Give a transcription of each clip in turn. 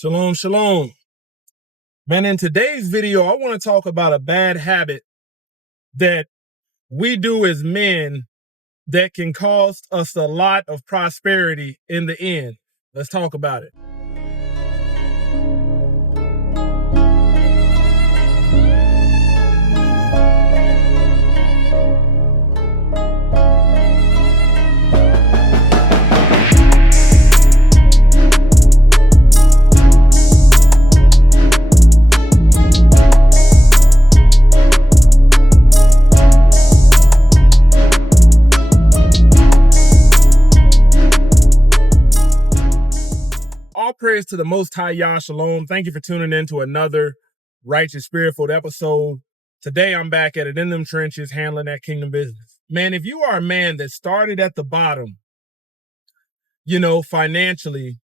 Shalom, shalom. Man, in today's video, I want to talk about a bad habit that we do as men that can cost us a lot of prosperity in the end. Let's talk about it. All praise to the Most High Yah Shalom. Thank you for tuning in to another Righteous Spirit-filled episode. Today, I'm back at it in them trenches, handling that kingdom business. Man, if you are a man that started at the bottom, financially,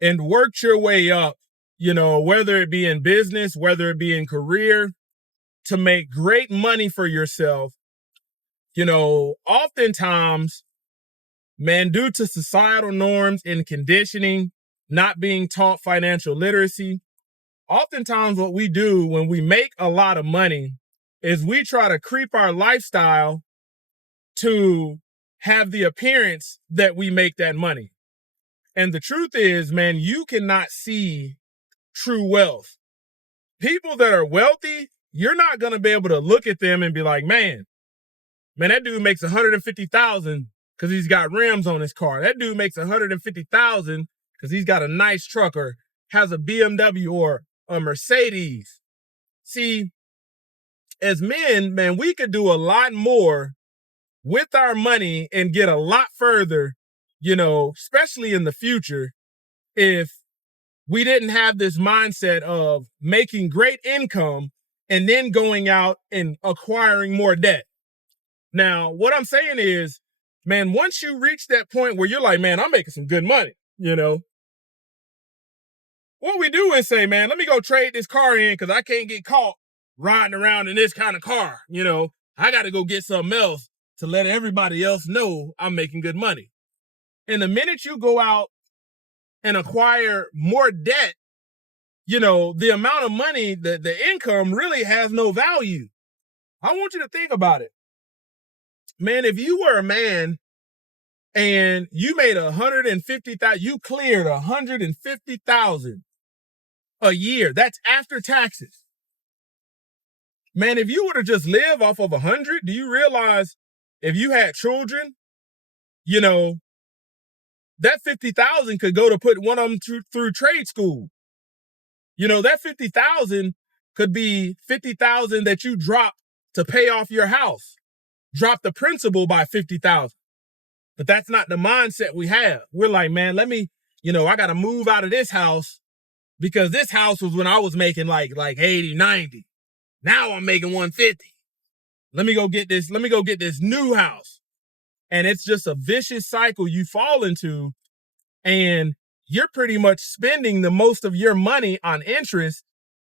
and worked your way up, whether it be in business, whether it be in career, to make great money for yourself, oftentimes, man, due to societal norms and conditioning, not being taught financial literacy, oftentimes what we do when we make a lot of money is we try to creep our lifestyle to have the appearance that we make that money. And the truth is, man, you cannot see true wealth. People that are wealthy, you're not going to be able to look at them and be like, man, that dude makes $150,000 because he's got rims on his car. That dude makes $150,000 because he's got a nice truck or has a BMW or a Mercedes. See, as men, man, we could do a lot more with our money and get a lot further, especially in the future, if we didn't have this mindset of making great income and then going out and acquiring more debt. Now, what I'm saying is, man, once you reach that point where you're like, man, I'm making some good money, what we do is say, man, let me go trade this car in because I can't get caught riding around in this kind of car. I got to go get something else to let everybody else know I'm making good money. And the minute you go out and acquire more debt, the amount of money, the income really has no value. I want you to think about it. Man, if you were a man and you made $150,000, you cleared $150,000 a year. That's after taxes. Man, if you were to just live off of 100, do you realize if you had children, that 50,000 could go to put one of them through trade school. That 50,000 could be 50,000 that you drop to pay off your house. Drop the principal by 50,000. But that's not the mindset we have. We're like, man, let me, I got to move out of this house because this house was when I was making like 80, 90. Now I'm making 150. Let me go get this new house. And it's just a vicious cycle you fall into. And you're pretty much spending the most of your money on interest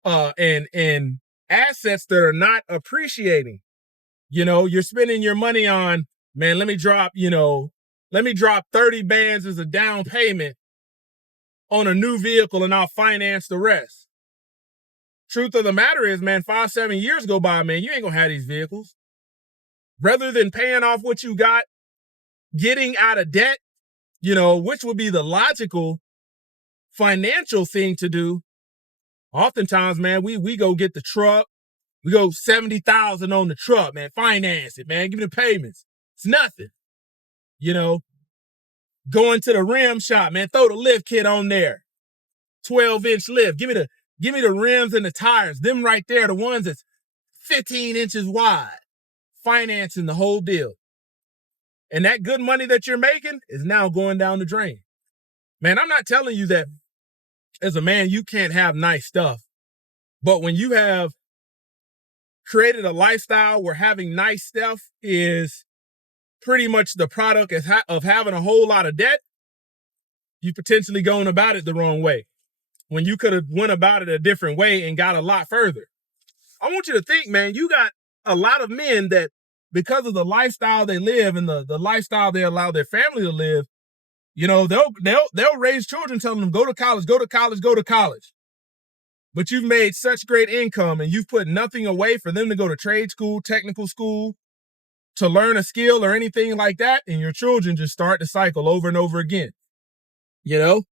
and assets that are not appreciating. You're spending your money on, man, let me drop 30 bands as a down payment on a new vehicle and I'll finance the rest. Truth of the matter is, man, 5-7 years go by, man, you ain't gonna have these vehicles. Rather than paying off what you got, getting out of debt, which would be the logical financial thing to do. Oftentimes, man, we go get the truck. We go 70,000 on the truck, man. Finance it, man. Give me the payments. It's nothing. Going to the rim shop, man. Throw the lift kit on there. 12-inch lift. Give me the rims and the tires. Them right there, the ones that's 15 inches wide. Financing the whole deal. And that good money that you're making is now going down the drain. Man, I'm not telling you that as a man, you can't have nice stuff. But when you have created a lifestyle where having nice stuff is pretty much the product of having a whole lot of debt, you potentially going about it the wrong way when you could have went about it a different way and got a lot further. I want you to think, man, you got a lot of men that because of the lifestyle they live and the lifestyle they allow their family to live, You know, they'll raise children telling them go to college, go to college, go to college. But you've made such great income and you've put nothing away for them to go to trade school, technical school, to learn a skill or anything like that, and your children just start the cycle over and over again. You know,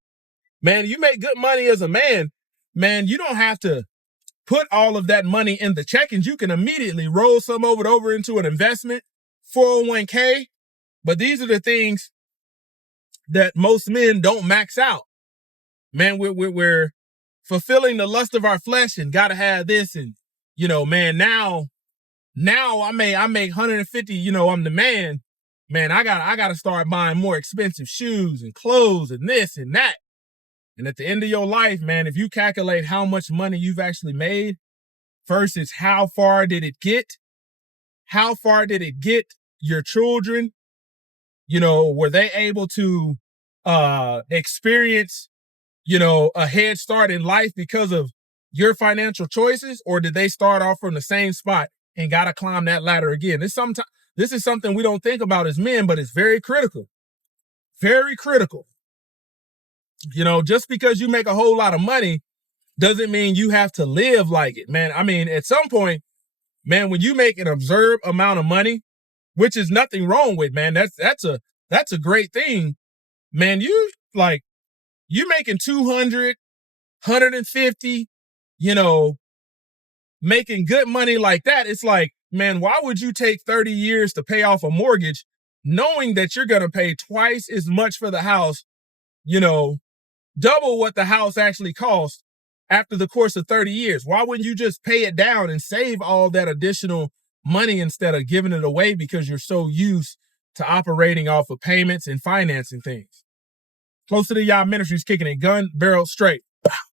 man, you make good money as a man, man, you don't have to put all of that money in the checkings. You can immediately roll some over into an investment, 401k. But these are the things that most men don't max out. Man, we're fulfilling the lust of our flesh and gotta have this. And, you know, man, now I make 150, you know, I'm the man. Man, I gotta start buying more expensive shoes and clothes and this and that. And at the end of your life, man, if you calculate how much money you've actually made versus how far did it get your children, you know, were they able to experience, you know, a head start in life because of your financial choices, or did they start off from the same spot and got to climb that ladder again? This is something we don't think about as men, but it's very critical. Very critical. You know, just because you make a whole lot of money doesn't mean you have to live like it, man. I mean, at some point, man, when you make an absurd amount of money, which is nothing wrong with, man, that's a great thing, man. You making 200, 150, you know, making good money like that. It's like, man, why would you take 30 years to pay off a mortgage knowing that you're going to pay twice as much for the house, you know, double what the house actually costs after the course of 30 years? Why wouldn't you just pay it down and save all that additional money instead of giving it away because you're so used to operating off of payments and financing things? Close to the Yah Ministries, kicking it gun barrel straight.